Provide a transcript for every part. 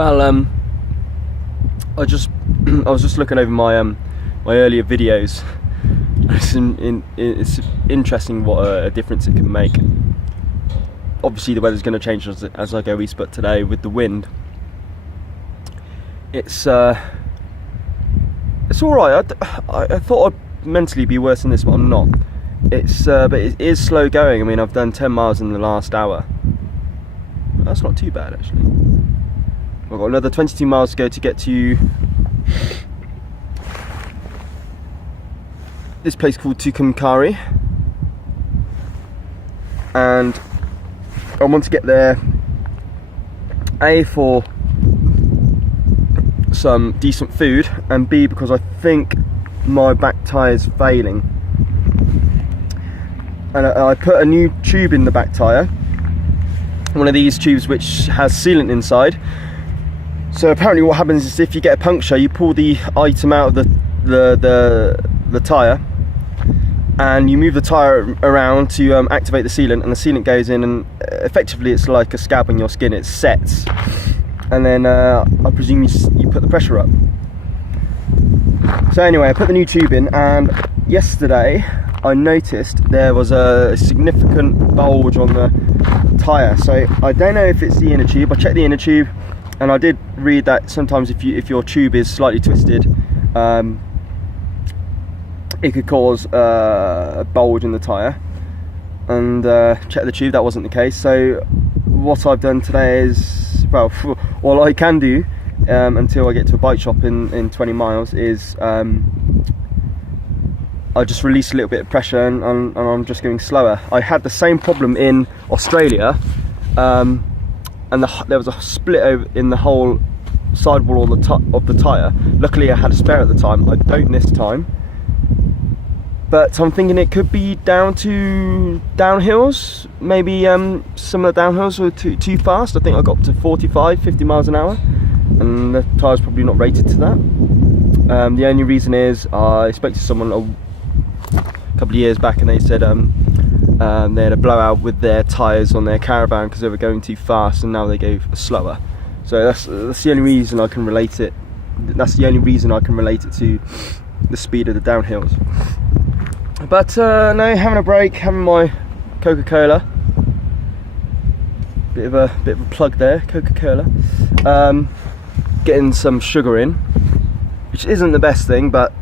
Well, I was just looking over my my earlier videos. It's interesting what a difference it can make. Obviously, the weather's going to change as I go east, but today with the wind, it's all right. I thought I'd mentally be worse than this, but I'm not. But it is slow going. I mean, I've done 10 miles in the last hour. That's not too bad, actually. I've got another 22 miles to go to get to this place called Tucamcari, and I want to get there A, for some decent food, and B, because I think my back tyre is failing, and I put a new tube in the back tyre, one of these tubes which has sealant inside. So apparently what happens is if you get a puncture, you pull the item out of the tyre, and you move the tyre around to activate the sealant, and the sealant goes in, and effectively it's like a scab on your skin. It sets, and then I presume you put the pressure up. So anyway, I put the new tube in, and yesterday I noticed there was a significant bulge on the tyre. So I don't know if it's the inner tube. I checked the inner tube, and I did read that sometimes if your tube is slightly twisted, it could cause a bulge in the tyre. And check the tube, that wasn't the case. So what I've done today is, well, all I can do until I get to a bike shop in 20 miles is I just release a little bit of pressure, and I'm just going slower. I had the same problem in Australia, and there was a split over in the whole sidewall of the tyre. Luckily I had a spare at the time. I don't this time, but I'm thinking it could be down to downhills. Maybe some of the downhills were too fast. I think I got up to 50 miles an hour, and the tyre's probably not rated to that. The only reason is I spoke to someone a couple of years back, and they said they had a blowout with their tyres on their caravan because they were going too fast, and now they go slower. So that's the only reason I can relate it. That's the only reason I can relate it to the speed of the downhills. But no, having a break, having my Coca-Cola. Bit of a plug there, Coca-Cola. Getting some sugar in, which isn't the best thing, but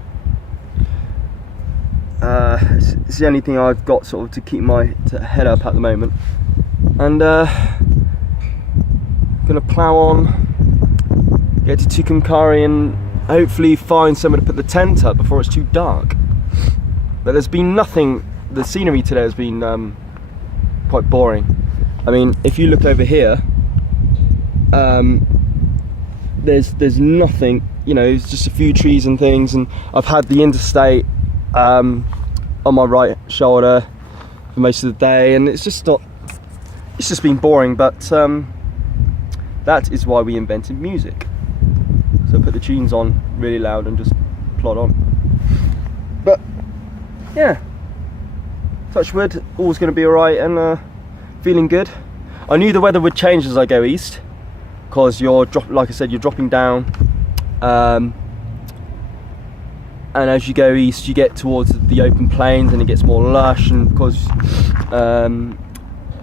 it's the only thing I've got sort of to keep my head up at the moment. And gonna plough on, get to Tucamcari, and hopefully find somewhere to put the tent up before it's too dark. But there's been nothing. The scenery today has been quite boring. I mean, if you look over here, there's nothing. You know, it's just a few trees and things, and I've had the interstate on my right shoulder for most of the day, and it's just been boring. But that is why we invented music. So put the tunes on really loud and just plod on. But yeah, touch wood, all's going to be alright, and feeling good. I knew the weather would change as I go east, because like I said, you're dropping down, and as you go east you get towards the open plains, and it gets more lush, and because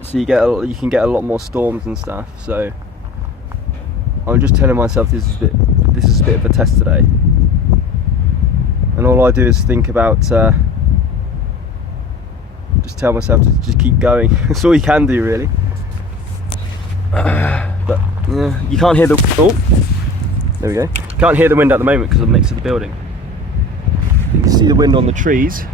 so you can get a lot more storms and stuff. So I'm just telling myself this is a bit of a test today, and all I do is think about just tell myself to just keep going. That's all you can do, really. But yeah, you can't hear the there we go. You can't hear the wind at the moment because I'm next to the building. You can see the wind on the trees,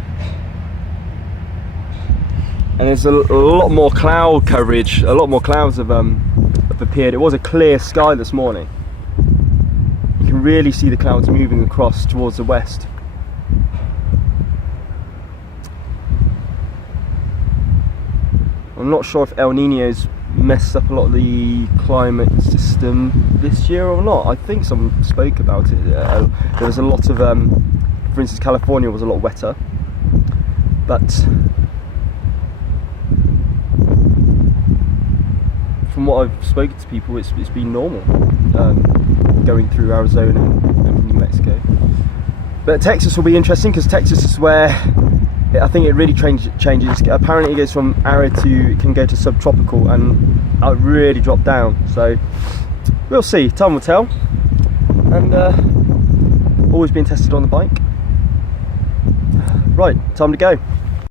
and there's a lot more cloud coverage. A lot more clouds have appeared. It was a clear sky this morning. You can really see the clouds moving across towards the west. I'm not sure if El Nino's messed up a lot of the climate system this year or not. I think someone spoke about it. There was a lot of, for instance, California was a lot wetter, but from what I've spoken to people, it's been normal going through Arizona and New Mexico. But Texas will be interesting, because Texas is where I think it really changes. Apparently it goes from arid to, it can go to subtropical, and it really drop down. So we'll see, time will tell. And always being tested on the bike. Right, time to go.